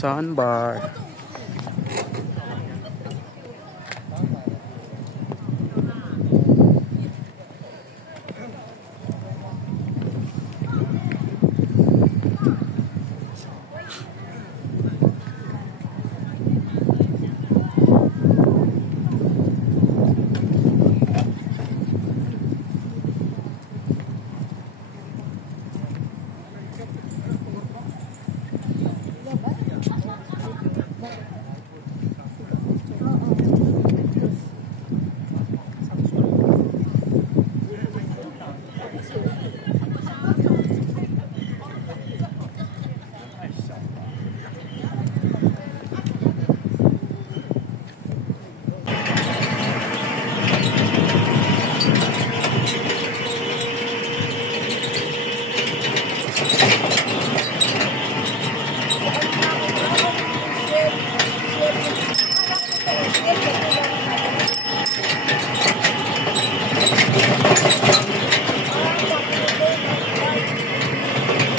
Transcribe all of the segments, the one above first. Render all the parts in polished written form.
Sandbar.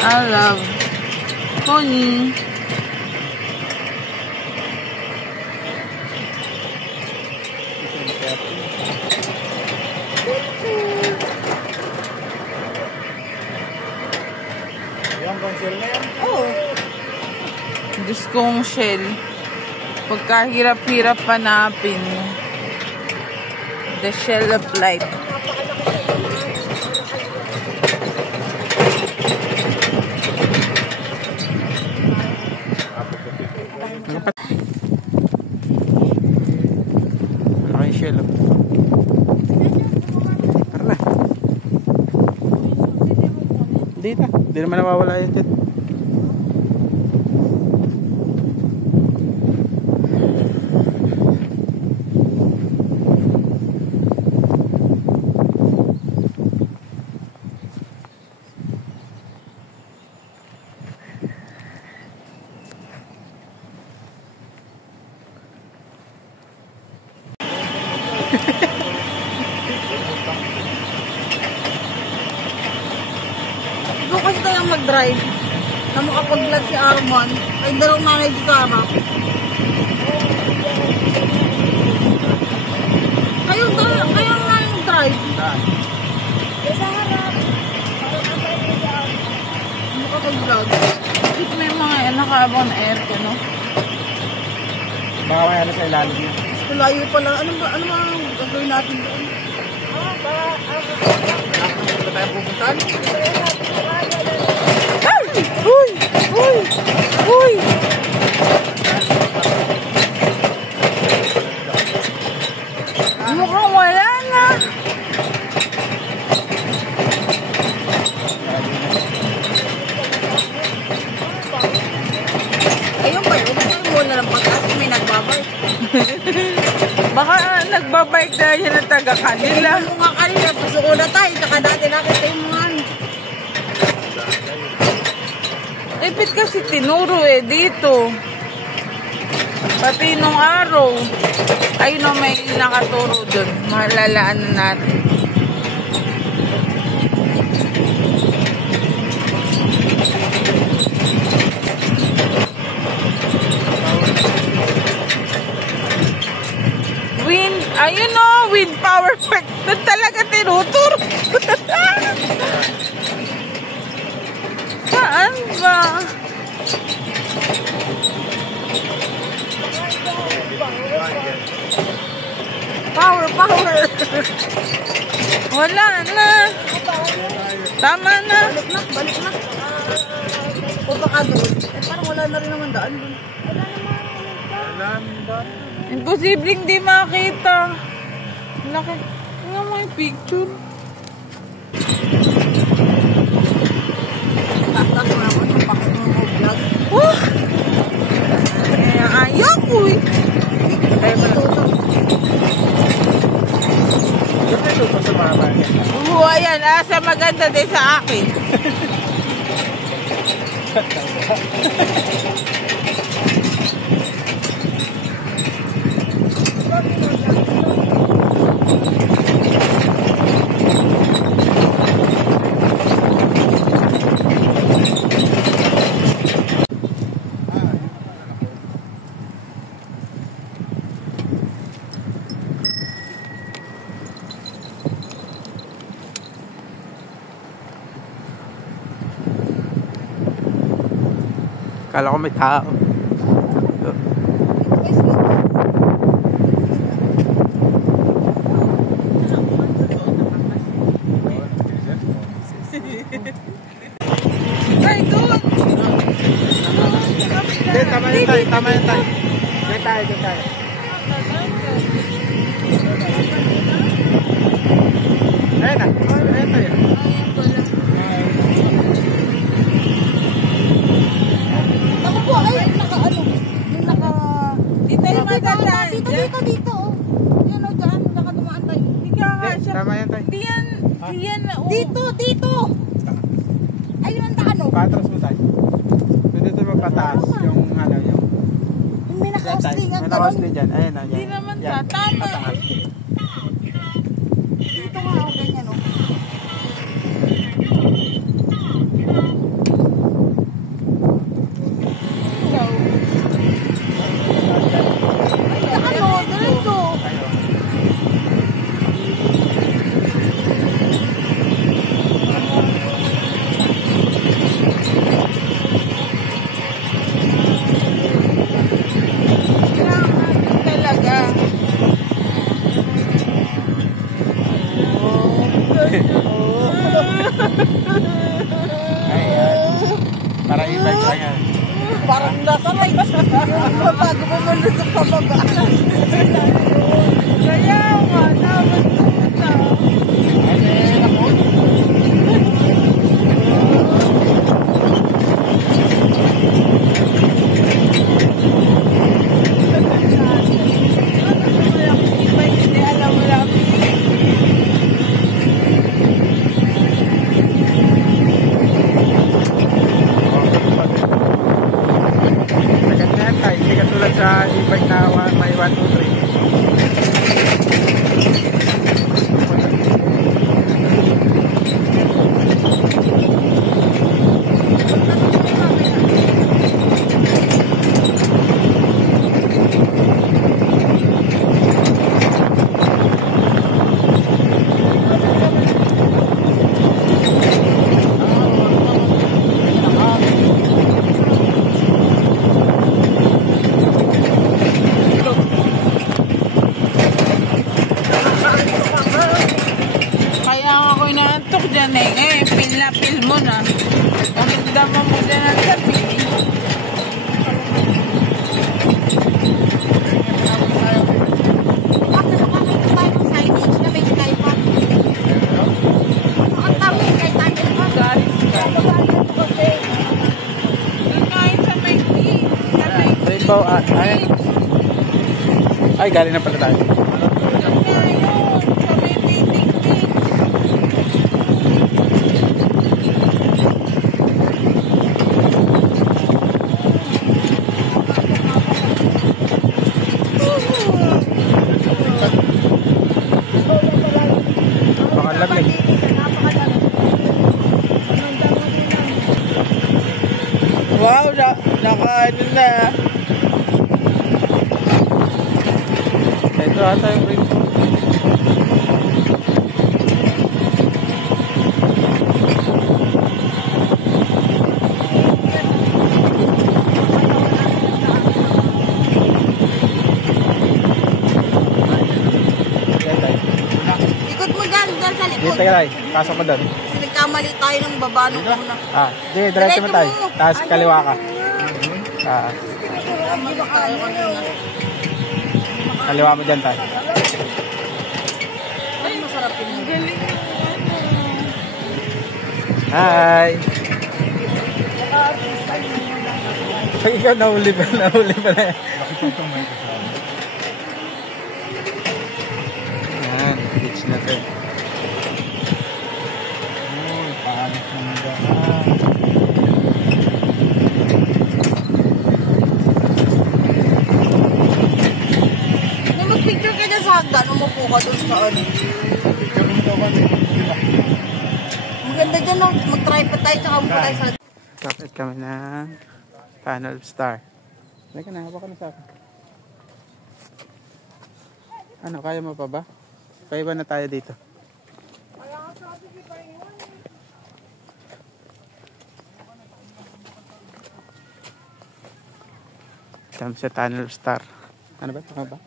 I love honey. Oh. Diyos kong shell. Pagkahirap-hirap hanapin. The shell of life. Malaki shell. Tara na. Dito. Hindi naman nawawala yun. Ikaw kasi tayong mag-drive na makapag-vlog si Armon ay dalawang nanay di kama. Kayo nga yung drive. Sa harap. Makapag-vlog. Dito may mga nakaabang na aircon, no? Baka may ano sa ilalim niya. Layo pa lang. Ano mga gagawin natin doon? Ano tayo pupuntahan? Ay! Uy! Uy! Uy! Mukhang wala na. Ayun ba yun? Ito mo na lang pagkas. May nagbabay. Baka nagbabike na yan ang taga-kanila. Kung nga kanila, gusto ko na tayo. Saka dati nakita yung mga ano. Ipit kasi tinuro dito. Pati nung araw. Ayun o, may nakaturo dun. Malalaan na natin. Ayun o, wind power park. Doon talaga tinuturo. Saan ba? Power! Wala na. Tama na. Balik na. O baka doon. Parang wala na rin naman daan doon. Imposibleng di makita. Laki. Tingnan mo yung picture. Tapos mo naman yung pakit-vlog. Oh! Kaya ayaw ko eh. Kaya matuto. Gusto ito pa sa mama niya. Oo, ayan. Asa maganda din sa akin. Kala ko may tao. Ay, doon! Hindi, tama yan tayo. Tama yan tayo. Diyan tayo, diyan tayo. Ayan na. Ayan tayo. Ako po, ay, naka-ano. Yung naka... Dito yung matandaan. Dito. Yan o, dyan. Nakadumaan tayo. Higa nga Hindi, siya. tama yan tayo. Di yan na. Dito. Ayun ang daan o. Patras mo tayo. So dito magpataas yung ano yung... Yung may naka-osling ang Manawas ganun. din dyan. Ayan na. Di Yan. naman Yan. tama. Pataas. Dito nga o, ganyan o. Ay, ano, diretso. Talaga. Ayan. Para i-bike lang yan. Parang nakamay. Yung bago mo malusok pa baba. Kaya nga, dapat na. Ayan ako. Hindi alam mo lang. Ganyan tayo. Hindi katulad sa e-bike na may 1, 2, 3. Kaya ako inaantok dyan eh. Pil na pil mo na. Bakit daman mo dyan ang sabi? Bakit nakakita tayo ng signage na may skypark? Ang tawag kay Tandem pa. Garis ka. Doon nga yun sa may key. Sa may Rainbow at ayan. Ay, galing na pala tayo. doon nga yun. Sa may meeting key. Baka lamig. Wow, naka-ano na. Ito ata yung rainbow. Yan tayo. Ikot mo dyan sa likod. Dito tayo. Pasok mo doon. Nagkamali tayo ng baba nung una. Di, diretso mo tayo. Tapos kaliwa ka. Nagkamali tayo kanina. Kaliwa mo dyan tayo. Ay, masarap yun. Galing yung ano. Hi! Pag ikaw nahuli pa na. Yan, beach na to. Uy, paalis naman dyan. Kung mag-picture ka dyan sa hagdan, umupo ka doon sa ano. Picture mo daw kami. Maganda dyan, no? Mag-tripod tayo, tsaka umupo tayo sa... Kapit kami ng panel star. Halika na, hawa ka na sa akin. Ano, kaya mo pa ba? Paiba na tayo dito. Dito sa Tunnel Star. Ano ba? Tama ba?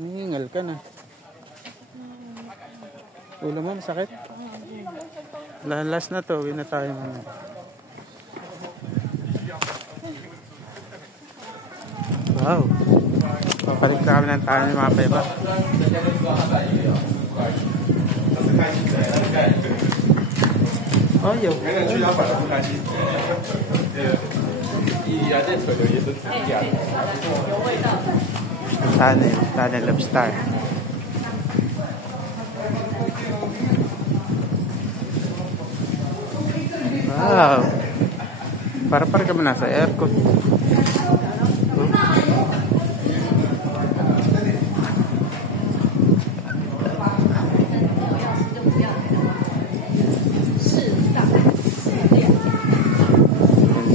Hingal ka na. Ulo mo, masakit? Last na to, uwi na tayo muna. Wow. Papalit na kami ng tayo ng mga peba. Oh, yo. Tunnel of Star. Wow. Para ka mo nasa aircon.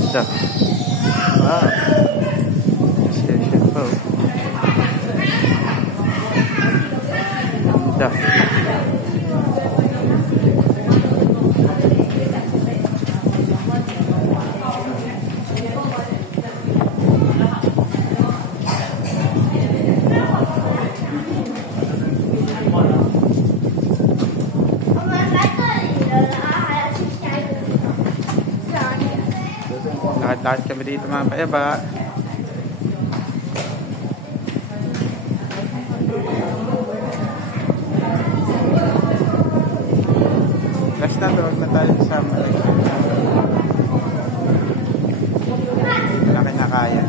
Ganda. Wow. Session po. Ganda. Lakad-lakad kami dito mga payaba. Last na to, huwag na tayo kasama. Wala kinakaya.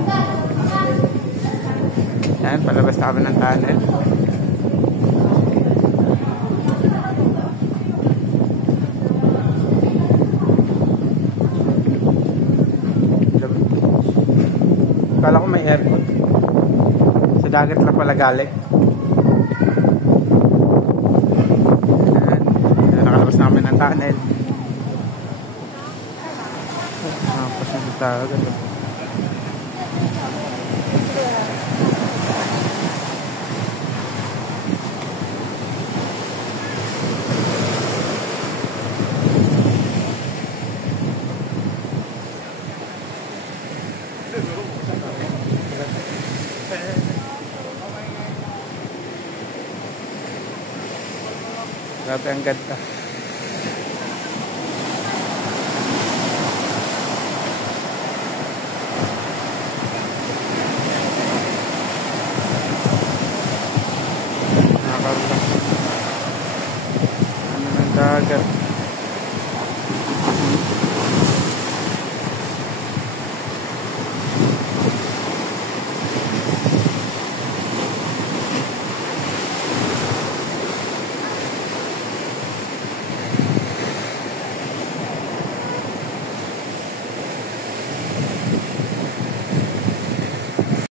Yan, palabas na kami ng tunnel. Kala ko may airport. Sa dagat lang pala galing. Nakalabas namin ng tunnel. Nakapos na sa dagat. Grabe ang ganda. Nakakarating. Ano ng dagat.